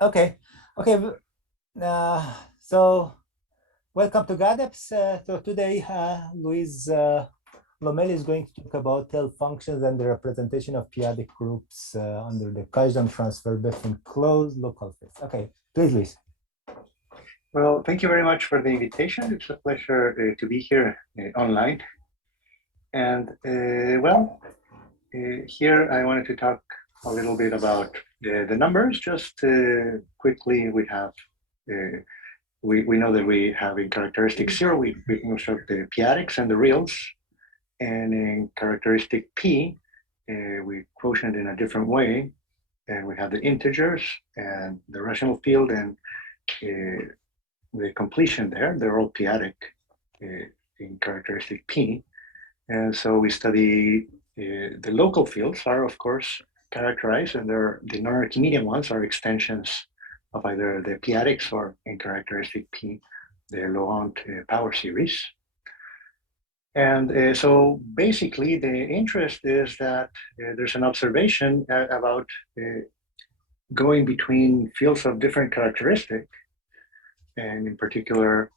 Okay, okay. So welcome to GADEPS. So today, Luis Lomeli is going to talk about L-functions and the representation of p-adic groups under the Kazhdan transfer between closed local fields. Okay, please, Luis. Well, thank you very much for the invitation. It's a pleasure to be here online. And here I wanted to talk a little bit about the numbers. Just quickly, we know that we have in characteristic 0, we construct the p-adics and the reals. And in characteristic P, we quotient in a different way. And we have the integers and the rational field and the completion there. They're all p-adic in characteristic P. And so we study the local fields are, of course, characterized, and the non-Archimedean ones are extensions of either the p-adics or in characteristic P, the Laurent power series. And so basically the interest is that there's an observation about going between fields of different characteristic, and in particular,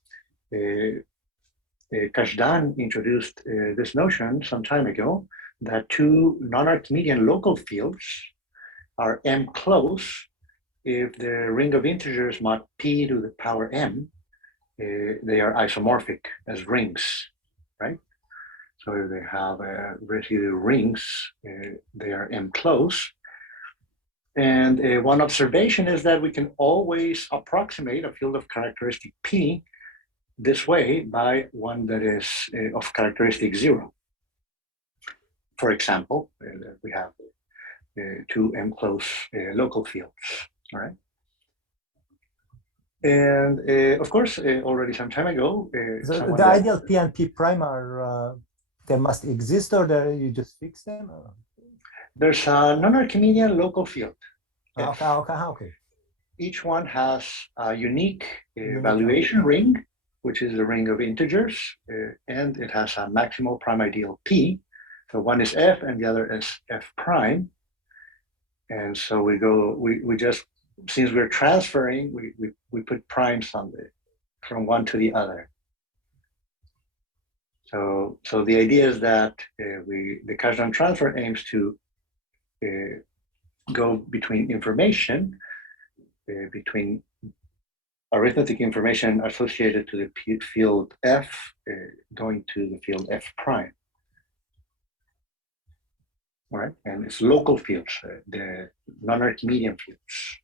Kazhdan introduced this notion some time ago that two non-Archimedean local fields are M close if the ring of integers mod p to the power m, they are isomorphic as rings, right? So if they have residue rings, they are M close. And one observation is that we can always approximate a field of characteristic P this way by one that is of characteristic 0. For example, we have two M-close local fields, all right? And of course, already some time ago, so the ideal P and P prime are, they must exist, or you just fix them? Or? There's a non-Archimedean local field. Okay. Each one has a unique valuation ring, which is the ring of integers, and it has a maximal prime ideal P. So one is F and the other is F prime. And so we just, since we're transferring, we put primes on from one to the other. So the idea is that the Kazhdan transfer aims to go between information, between arithmetic information associated to the field F, going to the field F prime. All right, and it's local fields, the non-Archimedean fields.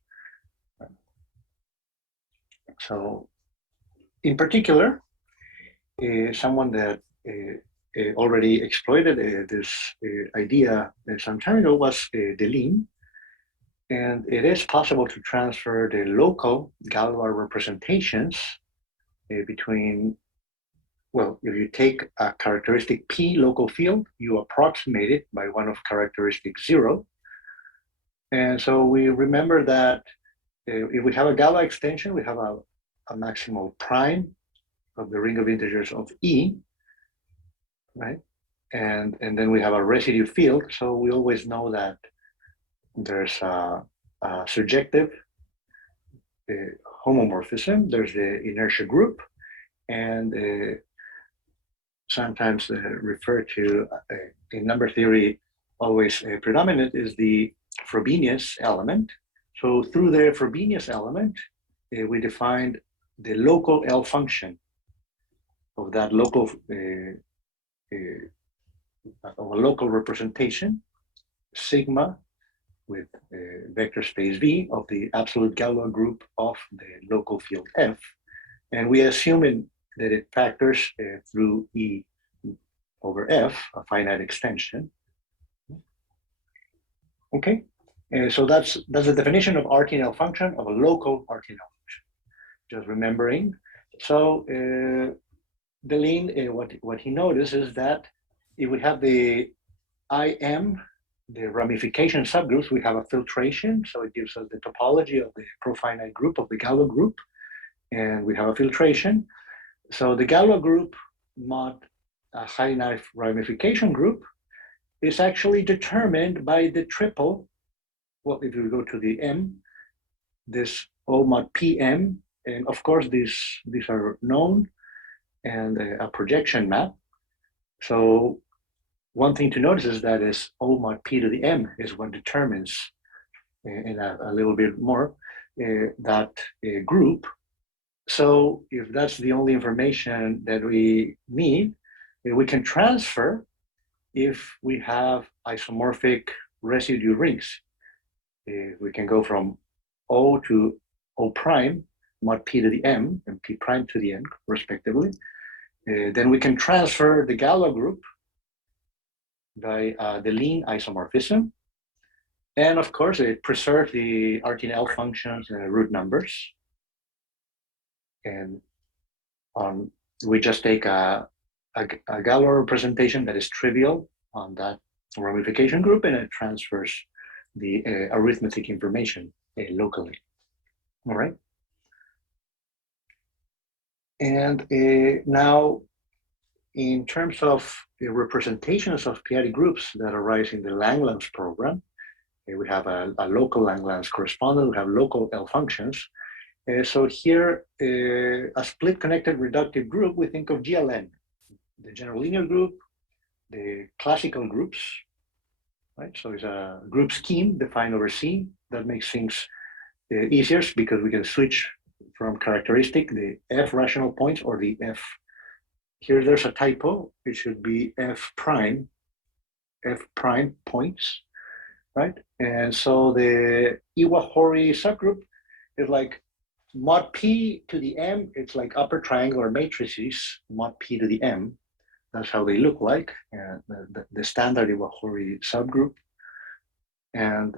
So, in particular, someone that already exploited this idea some time ago was Delin. And it is possible to transfer the local Galois representations between, well, if you take a characteristic P local field, you approximate it by one of characteristic 0. And so we remember that if we have a Galois extension, we have a maximal prime of the ring of integers of E, right? And then we have a residue field. So we always know that there's a surjective homomorphism. There's the inertia group, and sometimes referred to in number theory, always predominant is the Frobenius element. So through the Frobenius element, we defined the local L function of that local of a local representation, sigma with vector space V of the absolute Galois group of the local field F. And we assume that it factors through E over F, a finite extension. Okay, so that's the definition of Artin L function, of a local Artin L function. Just remembering. So Delin, what he noticed is that if we have the IM, the ramification subgroups, we have a filtration. So it gives us the topology of the profinite group of the Galois group. And we have a filtration. So the Galois group mod a high knife ramification group is actually determined by the triple. Well, if you go to the M, this O mod PM, and of course these are known, and a projection map. So one thing to notice is that is O mod P to the M is what determines, in a little bit more, that group. So if that's the only information that we need, we can transfer if we have isomorphic residue rings. We can go from O to O prime, mod P to the M, and P prime to the N, respectively. Then we can transfer the Galois group by the lean isomorphism. And of course, it preserves the Artin L-functions and root numbers. And we just take a Galois representation that is trivial on that ramification group, and it transfers the arithmetic information locally. All right. And now, in terms of the representations of p-adic groups that arise in the Langlands program, we have a local Langlands correspondence, we have local L-functions. So here, a split connected reductive group, we think of GLN, the general linear group, the classical groups, right? So it's a group scheme defined over C that makes things easier because we can switch from characteristic, the F rational points or the F. Here there's a typo, it should be F prime points, right? And so the Iwahori subgroup is like mod P to the M, it's like upper triangular matrices, mod P to the M. That's how they look like, the standard Iwahori subgroup. And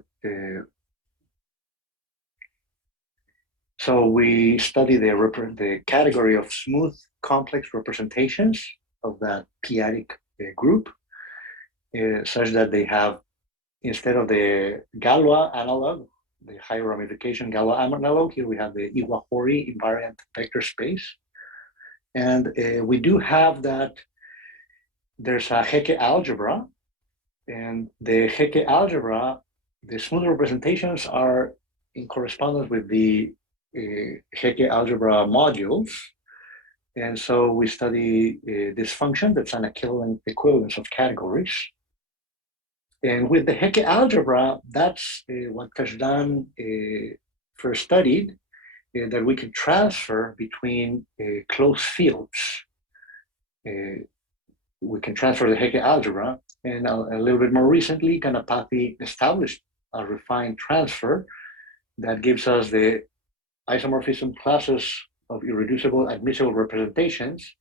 so we study the category of smooth complex representations of that p-adic group, such that they have, instead of the Galois analog, the high ramification Galois analog, here we have the Iwahori invariant vector space. And we do have that there's a Hecke algebra, and the Hecke algebra, the smooth representations are in correspondence with the Hecke algebra modules. And so we study this function that's an equivalence of categories. And with the Hecke algebra, that's what Kazhdan first studied, that we could transfer between closed fields. We can transfer the Hecke algebra, and a little bit more recently, Ganapathy established a refined transfer that gives us the isomorphism classes of irreducible admissible representations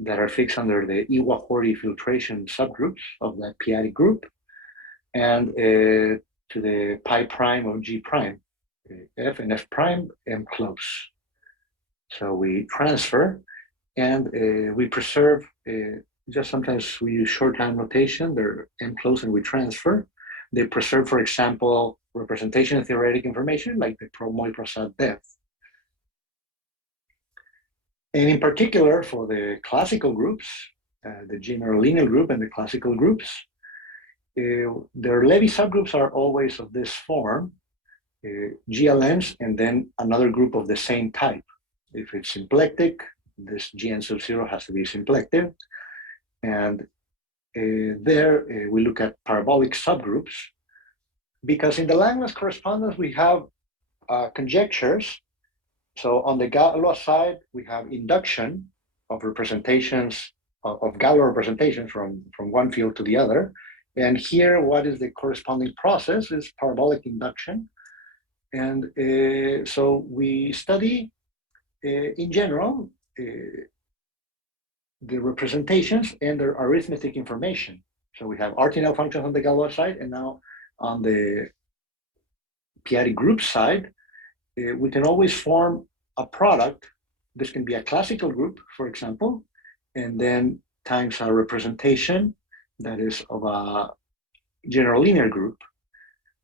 that are fixed under the Iwahori filtration subgroups of that p-adic group, and to the pi prime of G prime, F and F prime, M close. So we transfer, and we preserve, just sometimes we use shorthand notation, they're M close and we transfer. They preserve, for example, representation and theoretic information like the Moy-Prasad depth. And in particular, for the classical groups, the general linear group and the classical groups, their Levy subgroups are always of this form, GLNs, and then another group of the same type. If it's symplectic, this GN sub 0 has to be symplective. And there we look at parabolic subgroups, because in the Langlands correspondence we have conjectures. So on the Galois side, we have induction of representations, of Galois representations from one field to the other. And here, what is the corresponding process is parabolic induction. And so we study, in general, the representations and their arithmetic information. So we have Artin L-functions on the Galois side, and now on the p-adic group side, we can always form a product. This can be a classical group, for example, and then times a representation that is of a general linear group,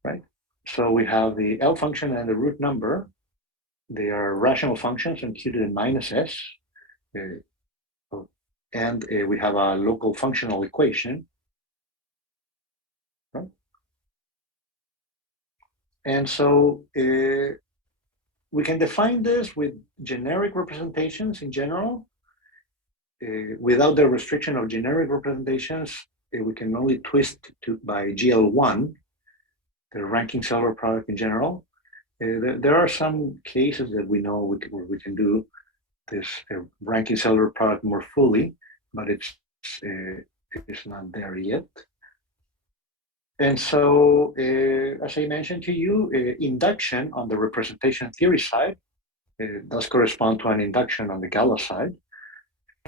right? So we have the L function and the root number. They are rational functions imputed in minus s. And we have a local functional equation, right? And so we can define this with generic representations in general. Without the restriction of generic representations, we can only twist by GL1, the ranking cellular product in general. There are some cases that we know where we can do this ranking cellular product more fully, but it's not there yet. And so, as I mentioned to you, induction on the representation theory side does correspond to an induction on the Gala side.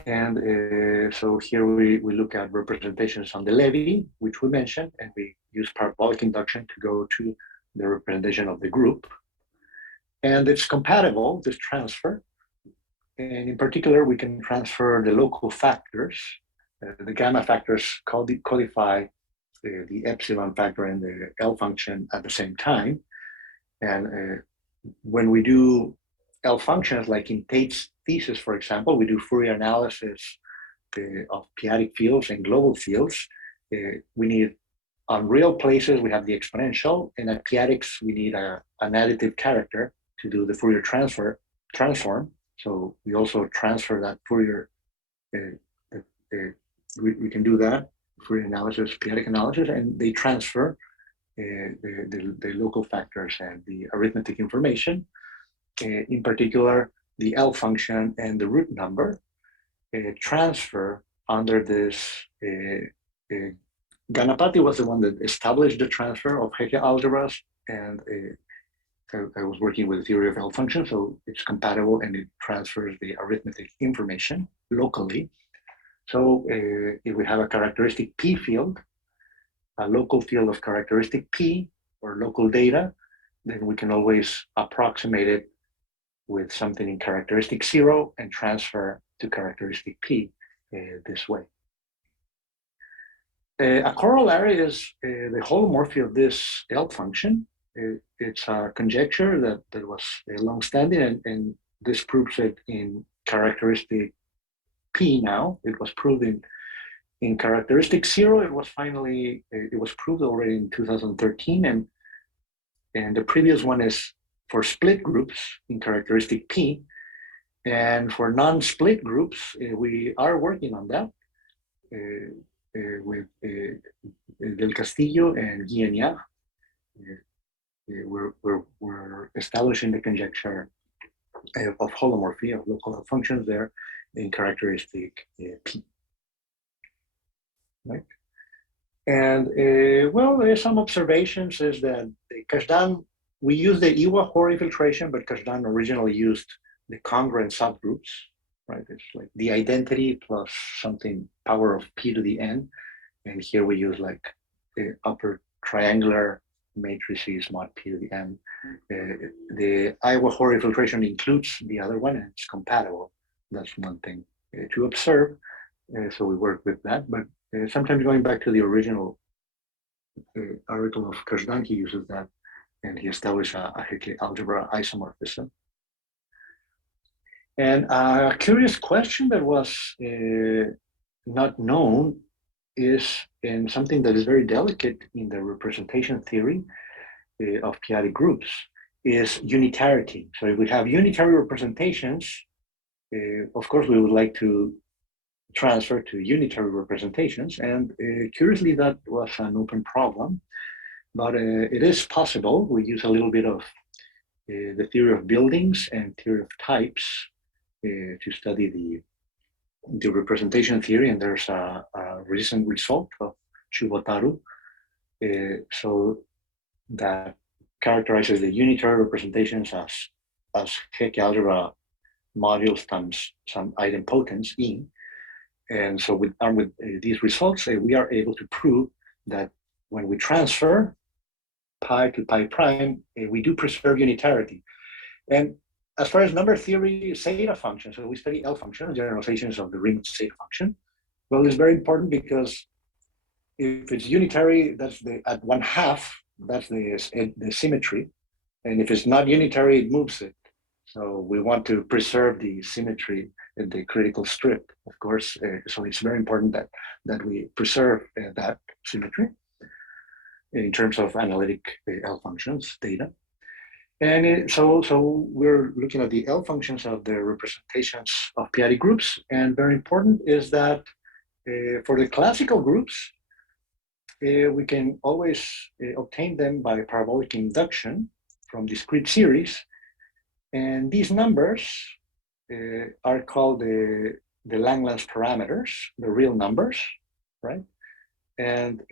And so here we look at representations on the Levy, which we mentioned, and we use parabolic induction to go to the representation of the group. And it's compatible, this transfer. And in particular, we can transfer the local factors. The gamma factors codify the epsilon factor and the L function at the same time. And when we do L functions, like in Tate's thesis, for example, we do Fourier analysis of p-adic fields and global fields. We need, on real places, we have the exponential, and at p-adics, we need an additive character to do the Fourier transform. So we also transfer that Fourier, we can do that, Fourier analysis, p-adic analysis, and they transfer the local factors and the arithmetic information. In particular, the L function and the root number transfer under this. Ganapati was the one that established the transfer of Hecke algebras, and I was working with the theory of L functions, so it's compatible and it transfers the arithmetic information locally. So if we have a characteristic P field, a local field of characteristic P or local data, then we can always approximate it with something in characteristic 0 and transfer to characteristic P this way. A corollary is the holomorphy of this L function. It's a conjecture that was long-standing, and this proves it in characteristic P now. It was proved in characteristic 0. It was proved already in 2013, and the previous one is for split groups in characteristic P. And for non-split groups, we are working on that with Del Castillo and Guillenyard. We're establishing the conjecture of holomorphy of local functions there in characteristic P. Right? And well, there's some observations is that Kazhdan, we use the Iwahori filtration, but Kazhdan originally used the congruent subgroups, right? It's like the identity plus something power of P to the N. And here we use like the upper triangular matrices mod P to the N. The Iwahori filtration includes the other one, and it's compatible. That's one thing to observe. So we work with that, but sometimes going back to the original article of Kazhdan, he uses that, and he established a Hecke algebra isomorphism. And a curious question that was not known is, and something that is very delicate in the representation theory of p-adic groups, is unitarity. So if we have unitary representations, of course, we would like to transfer to unitary representations. And curiously, that was an open problem, but it is possible. We use a little bit of the theory of buildings and theory of types to study the representation theory. And there's a recent result of Chubotaru. So that characterizes the unitary representations as Hecke algebra modules times some idempotence E. And so with these results, we are able to prove that when we transfer pi to pi prime, we do preserve unitarity. And as far as number theory, zeta functions, so we study L functions, generalizations of the Riemann zeta function. Well, it's very important because if it's unitary, that's at 1/2, that's the symmetry. And if it's not unitary, it moves it. So we want to preserve the symmetry in the critical strip, of course. So it's very important that we preserve that symmetry in terms of analytic L functions data. And so we're looking at the L functions of the representations of p-adic groups. And very important is that for the classical groups, we can always obtain them by parabolic induction from discrete series. And these numbers are called the Langlands parameters, the real numbers, right? And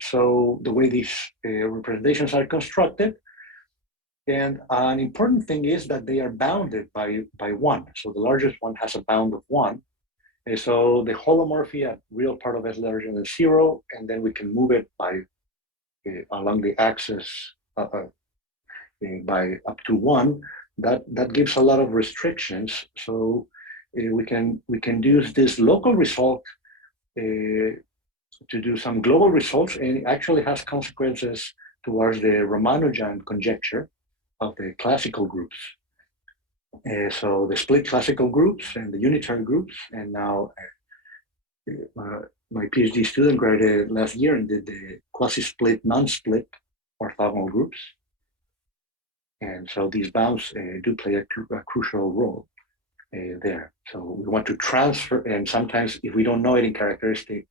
so the way these representations are constructed, and an important thing is that they are bounded by one. So the largest one has a bound of one. And so the holomorphy at real part of S larger than 0, and then we can move it by along the axis by up to 1. That gives a lot of restrictions. So we can use this local result to do some global results, and it actually has consequences towards the Ramanujan conjecture of the classical groups. So the split classical groups and the unitary groups, and now my PhD student graduated last year and did the quasi-split, non-split orthogonal groups. And so these bounds do play a crucial role there. So we want to transfer, and sometimes if we don't know it in characteristic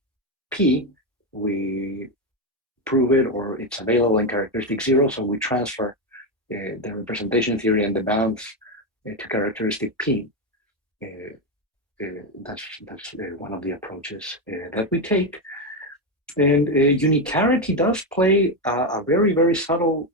P, we prove it, or it's available in characteristic 0, so we transfer the representation theory and the bounds to characteristic P. That's one of the approaches that we take. And unitarity does play a very, very subtle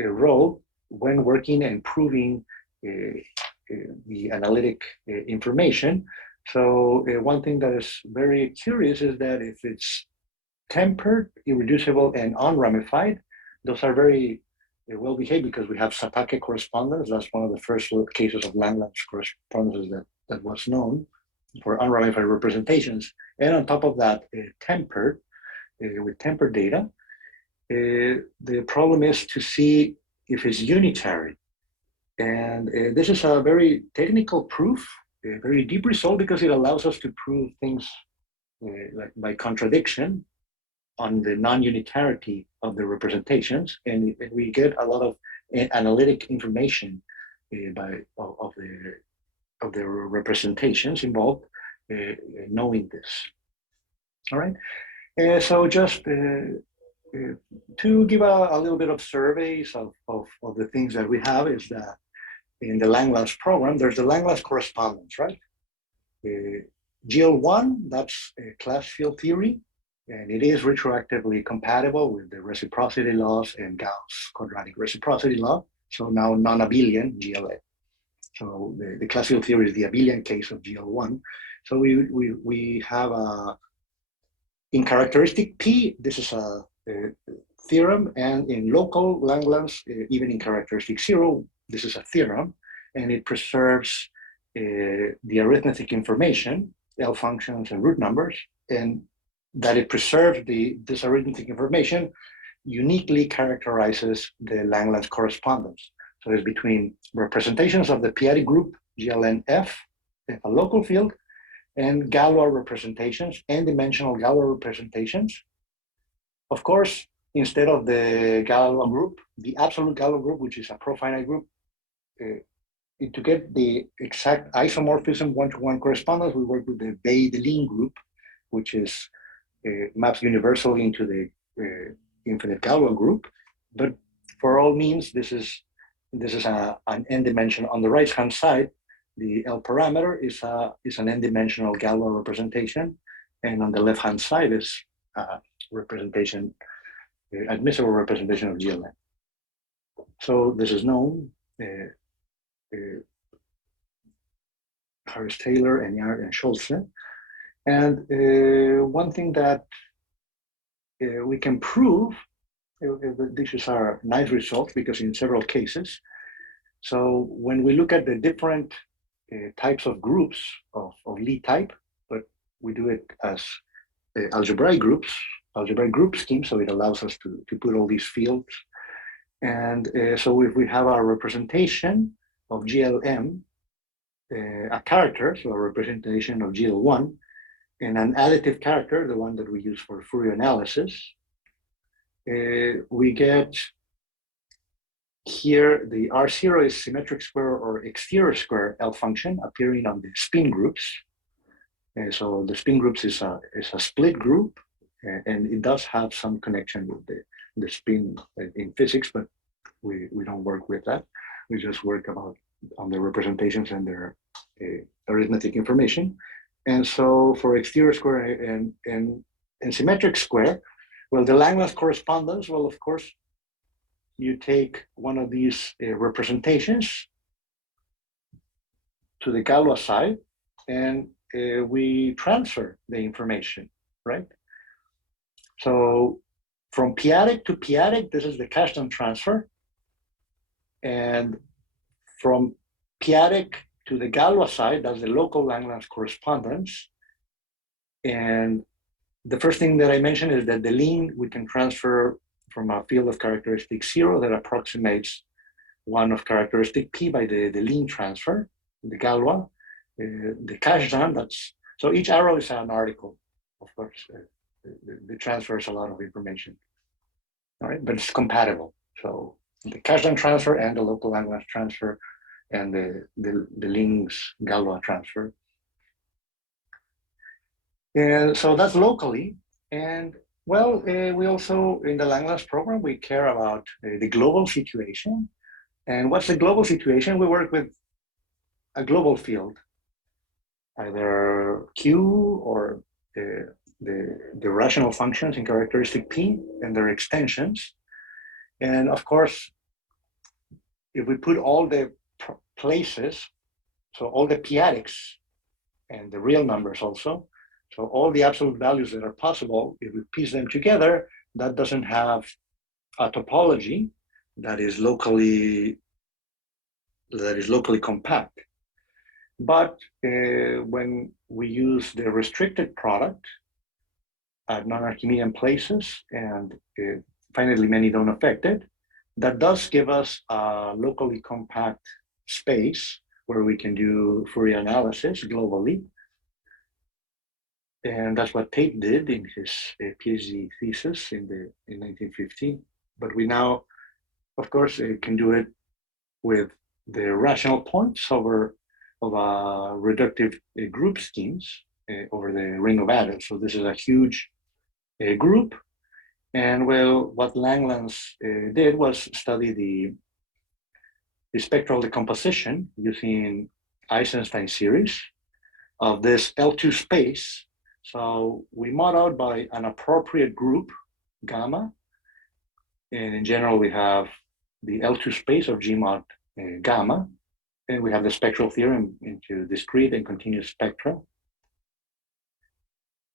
role when working and proving the analytic information. So one thing that is very curious is that if it's tempered, irreducible, and unramified, those are very well behaved because we have Satake correspondence. That's one of the first cases of Langlands correspondences that was known for unramified representations. And on top of that, tempered, with tempered data, the problem is to see if it's unitary. And this is a very technical proof, a very deep result, because it allows us to prove things like by contradiction on the non-unitarity of the representations, and we get a lot of analytic information of the representations involved, knowing this. All right, so just to give a little bit of surveys of the things that we have is that in the Langlands program, there's the Langlands correspondence, right? GL1, that's class field theory, and it is retroactively compatible with the reciprocity laws and Gauss quadratic reciprocity law. So now non-abelian GLA. So the class field theory is the abelian case of GL1. So we have in characteristic P, this is a theorem, and in local Langlands, even in characteristic 0, this is a theorem, and it preserves the arithmetic information, L functions and root numbers, and that it preserves this arithmetic information uniquely characterizes the Langlands correspondence. So it's between representations of the p-adic group, GLN-F, a local field, and Galois representations, n-dimensional Galois representations. Of course, instead of the Galois group, the absolute Galois group, which is a profinite group, to get the exact isomorphism one-to-one correspondence, we work with the Bay-Delin group, which is maps universally into the infinite Galois group. But for all means, this is an n-dimensional. On the right-hand side, the L parameter is an n-dimensional Galois representation, and on the left-hand side is representation, admissible representation of GLN. So this is known. Harris Taylor and Yard and Schulze. And one thing that we can prove, these are nice results because in several cases. So when we look at the different types of groups of Lie type, but we do it as algebraic group scheme, so it allows us to put all these fields. And so if we have our representation of GLM, a character, so a representation of GL1, and an additive character, the one that we use for Fourier analysis, we get here the R0 is symmetric square or exterior square L function appearing on the spin groups. And so the spin groups is a split group, and it does have some connection with the spin in physics, but we don't work with that. We just work on the representations and their arithmetic information. And so for exterior square and symmetric square, well, the Langlands correspondence, well, of course, you take one of these representations to the Galois side, and we transfer the information, right? So from p-adic to p-adic, this is the Kazhdan transfer. And from p-adic to the Galois side, that's the local Langlands correspondence. And the first thing that I mentioned is that the lean we can transfer from a field of characteristic 0 that approximates one of characteristic p by the lean transfer, the Galois. The Kazhdan, so each arrow is an article, of course. The transfers a lot of information, all right, but it's compatible. So the Kazhdan transfer and the local Langlands transfer and the lean's Galois transfer. And so that's locally. And well, we also, in the Langlands program, we care about the global situation. And what's the global situation? We work with a global field, either Q or the rational functions in characteristic P and their extensions. And of course, if we put all the places, so all the p-adics and the real numbers also, so all the absolute values that are possible, if we piece them together, that doesn't have a topology that is locally compact. But when we use the restricted product at non-Archimedean places, and finally many don't affect it, that does give us a locally compact space where we can do Fourier analysis globally. And that's what Tate did in his PhD thesis in 1950. But we now, of course, can do it with the rational points of reductive group schemes over the ring of atoms. So this is a huge group. And well, what Langlands did was study the spectral decomposition using Eisenstein series of this L2 space. So we mod out by an appropriate group, gamma. And in general, we have the L2 space of G mod gamma. And we have the spectral theorem into discrete and continuous spectra.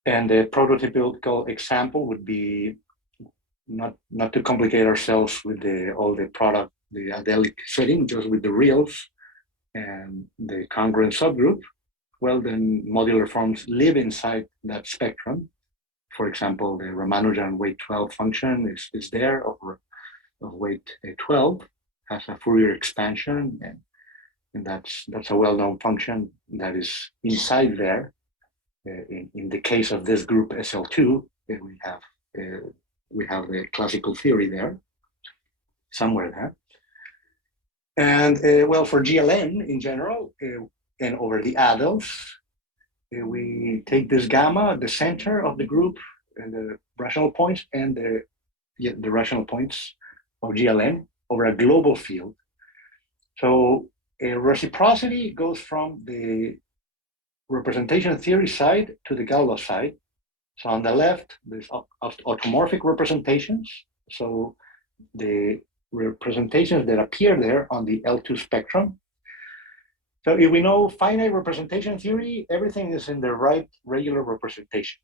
And the prototypical example would be not to complicate ourselves with all the product, the adelic setting, just with the reals and the congruent subgroup. Well, then modular forms live inside that spectrum. For example, the Ramanujan weight 12 function is there over of weight 12, has a Fourier expansion, and that's a well-known function that is inside there. In the case of this group SL2, we have the classical theory there, somewhere there. And well, for GLN in general, and over the adels, we take this gamma, the center of the group, and the rational points, and the rational points of GLN over a global field. So reciprocity goes from the representation theory side to the Galois side. So on the left, there's automorphic representations. So the representations that appear there on the L2 spectrum. So if we know finite representation theory, everything is in the right regular representation.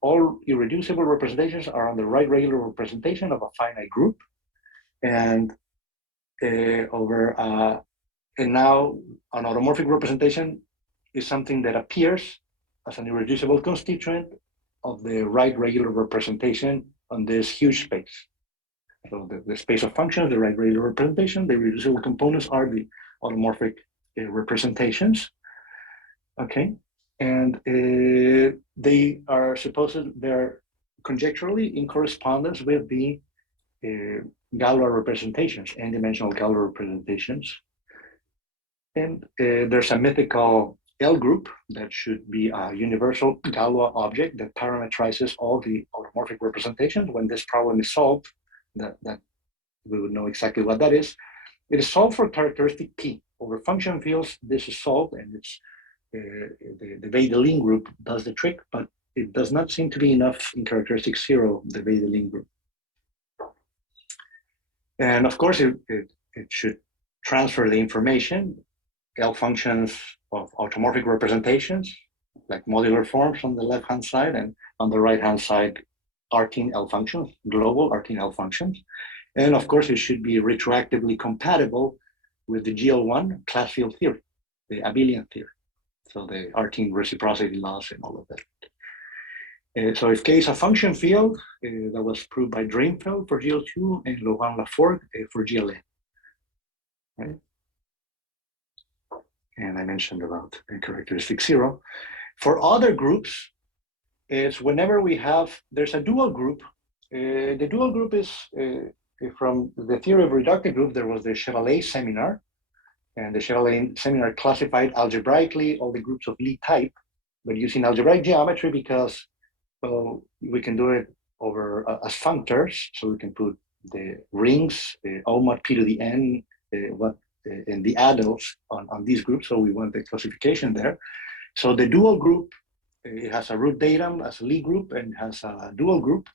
All irreducible representations are on the right regular representation of a finite group. And and now an automorphic representation is something that appears as an irreducible constituent of the right regular representation on this huge space. So the space of functions, the right regular representation, the irreducible components are the automorphic representations. Okay, and they're conjecturally in correspondence with the Galois representations, n-dimensional Galois representations. And there's a mythical L group that should be a universal Galois object that parametrizes all the automorphic representations. When this problem is solved, that we would know exactly what that is. It is solved for characteristic P. Over function fields, this is solved, and it's the Veidalin group does the trick, but it does not seem to be enough in characteristic 0, the Veidalin group. And of course, it should transfer the information, L functions of automorphic representations, like modular forms on the left-hand side, and on the right-hand side, Artin L functions, global Artin L functions. And of course, it should be retroactively compatible with the GL1 class field theory, the abelian theory. So the Artin reciprocity laws and all of that. So if K is a function field, that was proved by Drinfeld for GL2 and Laurent-Laforgue for GLN, right? And I mentioned about characteristic 0. For other groups, is whenever we have, there's a dual group. The dual group is from the theory of reductive group. There was the Chevalier seminar, and the Chevalier seminar classified algebraically all the groups of Lie type, but using algebraic geometry because, well, we can do it over as functors. So we can put the rings, O mod P to the N, and the adults on these groups. So we want the classification there. So the dual group, it has a root datum as a Lie group and has a dual group.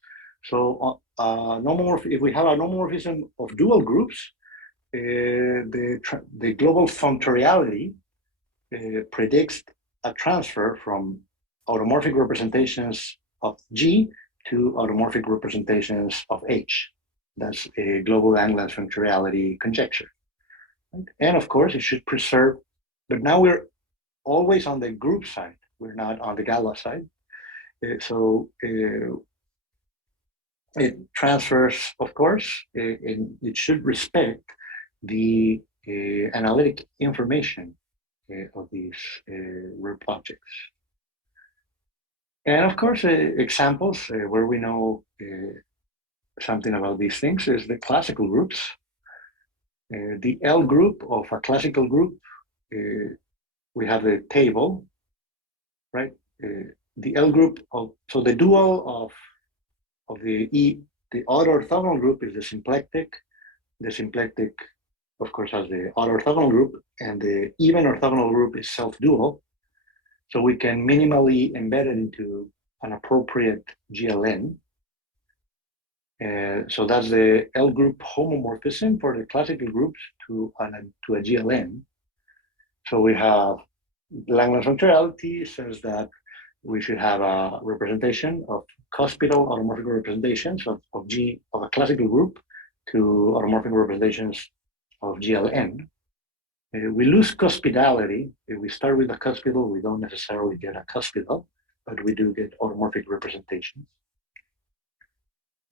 So if we have a nomomorphism of dual groups, the global functoriality predicts a transfer from automorphic representations of G to automorphic representations of H. That's a global Langlands functoriality conjecture. And of course, it should preserve, but now we're always on the group side. We're not on the Galois side. So it transfers, of course, and it should respect the analytic information of these group objects. And of course, examples where we know something about these things is the classical groups. The L group of a classical group, we have the table, right? The L group of, so the dual of the autoorthogonal group is the symplectic. The symplectic, of course, has the autoorthogonal group, and the even orthogonal group is self-dual. So we can minimally embed it into an appropriate GLN. So that's the L group homomorphism for the classical groups to a GLN. So we have Langlands functoriality says that we should have a representation of cuspidal automorphic representations of G of a classical group to automorphic representations of GLN. We lose cuspidality. If we start with a cuspidal, we don't necessarily get a cuspidal, but we do get automorphic representations.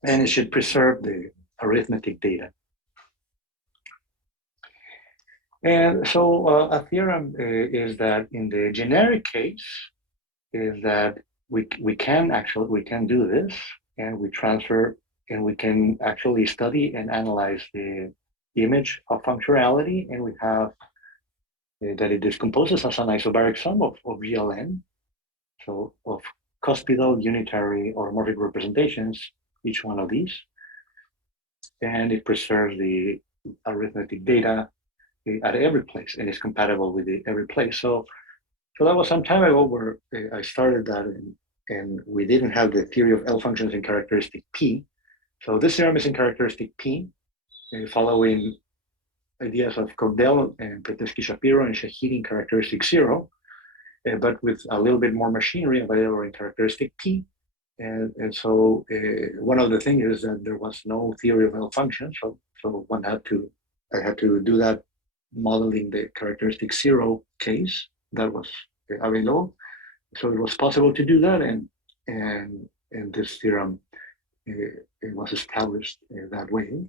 And it should preserve the arithmetic data. And so a theorem is that in the generic case, is that we can do this, and we transfer, and we can actually study and analyze the image of functoriality, and we have that it decomposes as an isobaric sum of GLN, so of cuspidal, unitary, automorphic representations, each one of these, and it preserves the arithmetic data at every place, and is compatible with every place. So that was some time ago where I started that, and we didn't have the theory of L functions in characteristic P. So this theorem is in characteristic P, following ideas of Kazhdan and Petevsky-Shapiro and Shahidi in characteristic 0, but with a little bit more machinery available in characteristic P. And so one of the things is that there was no theory of L functions, so I had to do that modeling the characteristic 0 case that was available. So it was possible to do that, and this theorem it was established that way.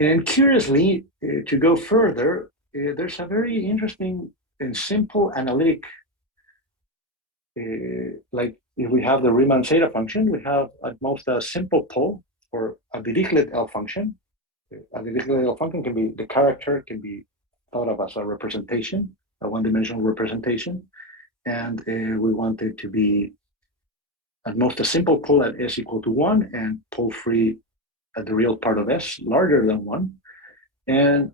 And curiously, to go further, there's a very interesting and simple analytic, like if we have the Riemann zeta function, we have at most a simple pole for a Dirichlet L-function. A Dirichlet L-function can be, the character can be thought of as a representation, a one-dimensional representation. And we want it to be at most a simple pole at s equal to 1 and pole free at the real part of s larger than 1. And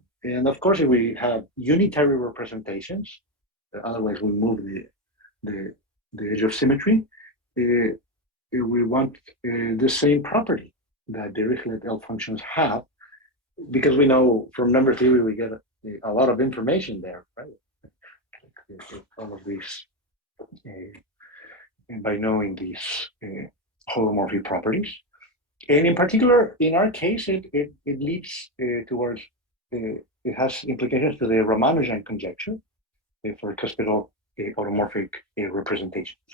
of course, if we have unitary representations, otherwise we move the edge of symmetry, we want the same property that Dirichlet L-functions have, because we know from number theory we get a lot of information there, right? All of these, and by knowing these holomorphic properties. And in particular, in our case, it leads towards, it has implications to the Ramanujan conjecture for cuspidal automorphic representations.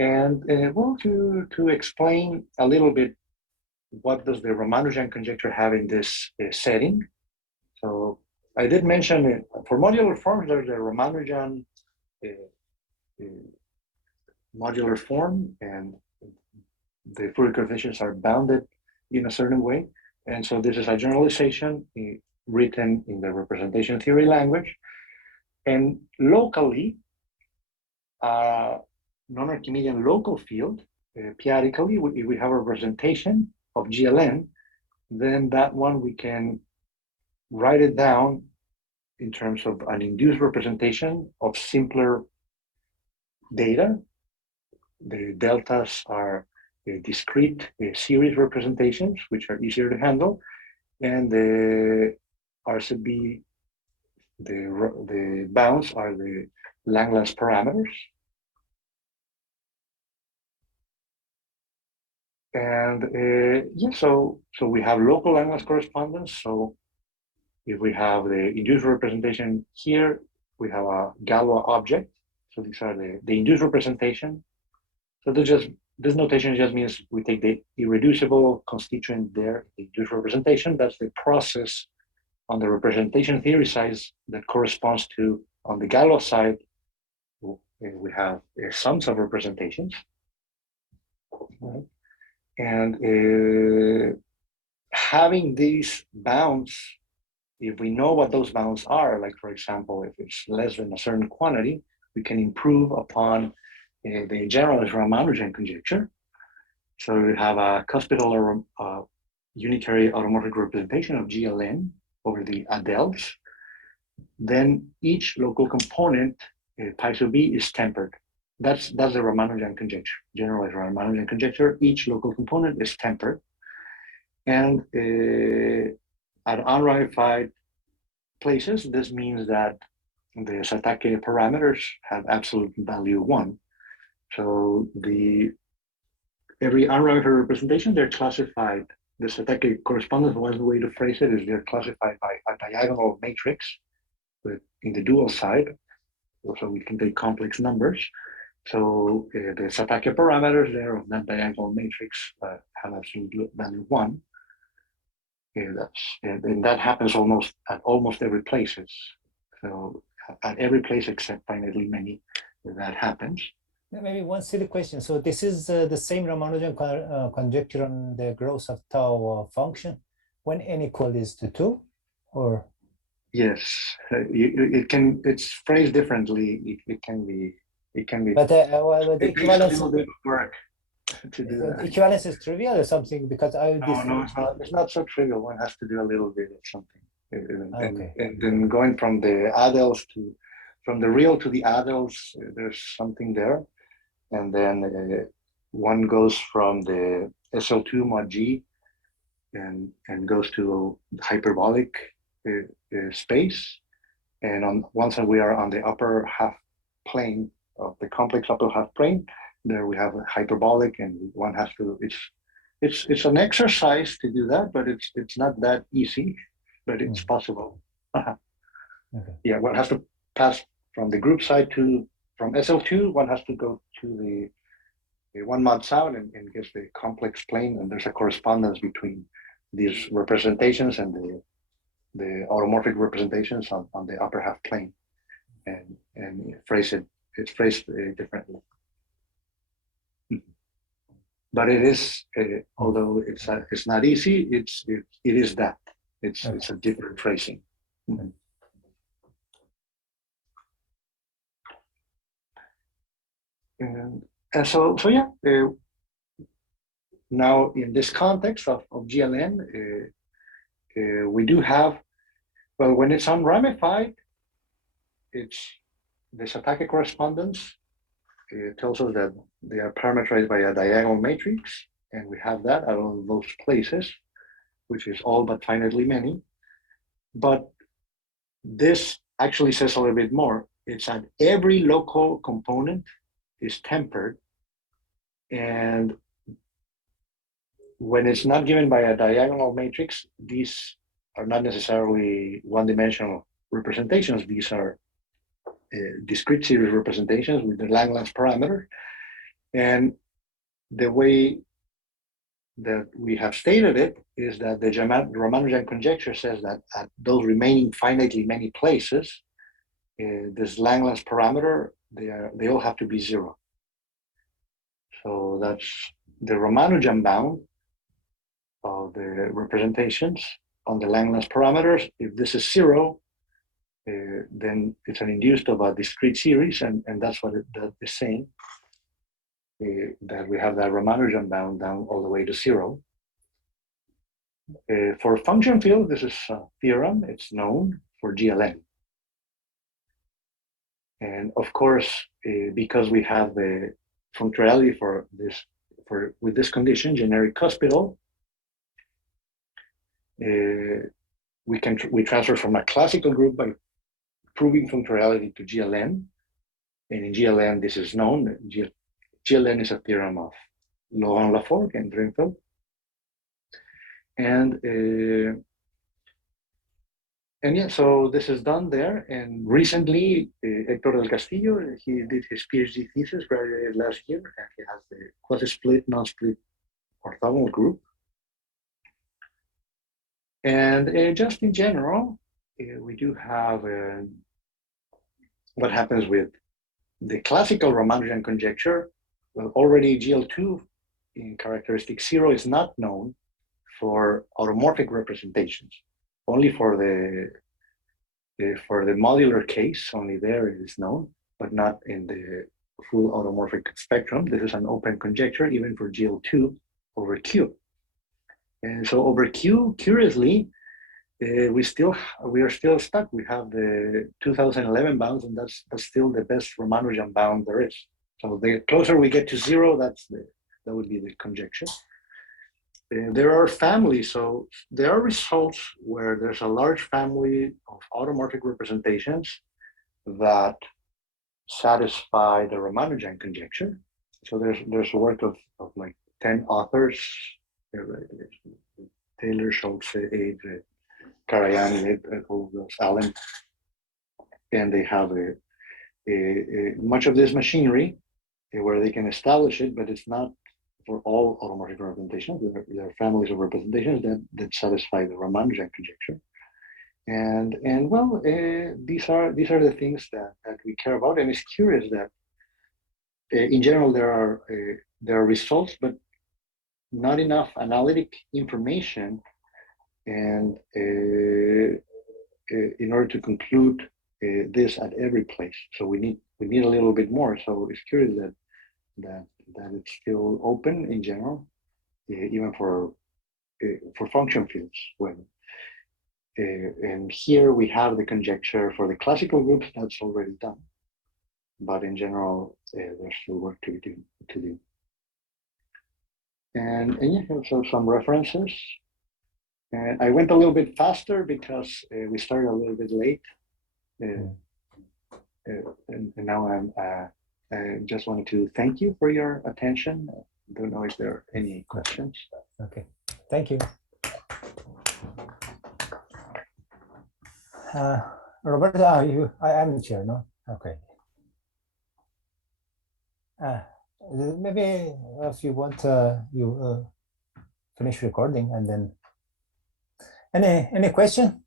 And well, to explain a little bit, what does the Ramanujan conjecture have in this setting? So I did mention for modular forms, there's a Ramanujan modular form, and the Fourier coefficients are bounded in a certain way. And so this is a generalization written in the representation theory language. And locally, non-Archimedean local field, p-adically, if we have a representation of GLN, then that one we can write it down in terms of an induced representation of simpler data. The deltas are discrete series representations, which are easier to handle, and the R sub B, the bounds are the Langlands parameters. And yeah, so we have local Langlands correspondence. So if we have the induced representation here, we have a Galois object. So these are the induced representation. So this notation just means we take the irreducible constituent there, the induced representation. That's the process on the representation theory side that corresponds to, on the Galois side, we have sums of representations. Right? And having these bounds, if we know what those bounds are, like for example, if it's less than a certain quantity, we can improve upon the generalized Ramanujan conjecture. So we have a cuspidal or unitary automorphic representation of GLN over the adels. Then each local component, pi sub b, is tempered. That's the Ramanujan conjecture, generalized Ramanujan conjecture. Each local component is tempered. And at unramified places, this means that the Satake parameters have absolute value 1. So every unramified representation, they're classified. The Satake correspondence, one way to phrase it is they're classified by a diagonal matrix in the dual side. So we can take complex numbers. So the Satake parameters there of that diagonal matrix have absolute value 1. And that happens at almost every places. So at every place except finitely many, that happens. Maybe one silly question. So this is the same Ramanujan conjecture on the growth of tau function when n equals to 2, or? Yes, it's phrased differently. It can be. But the equivalence, a little bit of work to do that. Equivalence is trivial or something, because No, it's not so trivial. One has to do a little bit of something. Okay. And then going from the adels from the real to the adels, there's something there. And then one goes from the SL2 mod G and goes to hyperbolic space. And on one side, we are on the upper half plane of the complex upper half plane. There we have a hyperbolic, and one has to, it's an exercise to do that, but it's not that easy, but it's possible. Okay. Yeah, one has to pass from the group side from SL2, one has to go to the one mods out and gets the complex plane, and there's a correspondence between these representations and the automorphic representations on the upper half plane, and it's phrased differently. but it is, although it's not easy, it is that. It's a different phrasing. Mm-hmm. And so yeah, now in this context of GLN, we do have, well, when it's unramified, this attack correspondence tells us that they are parameterized by a diagonal matrix, and we have that at all those places, which is all but finitely many. But this actually says a little bit more. It's that every local component is tempered, and when it's not given by a diagonal matrix, these are not necessarily one-dimensional representations. These are discrete series representations with the Langlands parameter. And the way that we have stated it is that the Ramanujan conjecture says that at those remaining finitely many places, this Langlands parameter, they all have to be zero. So that's the Ramanujan bound of the representations on the Langlands parameters. If this is zero, then it's an induced of a discrete series, and that's what that is saying, that we have that Ramanujan bound down all the way to zero. For function field, this is a theorem. It's known for GLN. And of course, because we have the functoriality with this condition, generic hospital, we transfer from a classical group by proving functoriality to GLN. And in GLN, this is known. GLN is a theorem of Laurent Laforgue and Drinfeld. And yeah, so this is done there. And recently, Héctor del Castillo, he did his PhD thesis, graduated last year, and he has the quasi-split, non-split orthogonal group. And just in general, we do have what happens with the classical Ramanujan conjecture. Well, already GL2 in characteristic 0 is not known for automorphic representations. Only for the modular case, only there it is known, but not in the full automorphic spectrum. This is an open conjecture even for GL2 over Q. And so over Q, curiously, we are still stuck. We have the 2011 bounds, and that's still the best Ramanujan bound there is. So the closer we get to 0, that would be the conjecture. There are families, so there are results where there's a large family of automorphic representations that satisfy the Ramanujan conjecture. So there's a work of like 10 authors, Taylor, Schultze, Ade, Karajan, all those, Allen, and they have much of this machinery where they can establish it, but it's not for all automorphic representations. There are families of representations that satisfy the Ramanujan conjecture, and well, these are the things that we care about. And it's curious that in general there are results, but not enough analytic information, and in order to conclude this at every place. So we need a little bit more. So it's curious that it's still open in general, even for function fields. And here we have the conjecture for the classical groups that's already done, but in general there's still work to do. And yeah, so some references. And I went a little bit faster because we started a little bit late, and now I just wanted to thank you for your attention. I don't know if there are any questions. Okay, thank you. Roberto, I'm the chair, no? Okay. Maybe if you want, you finish recording and then. Any question?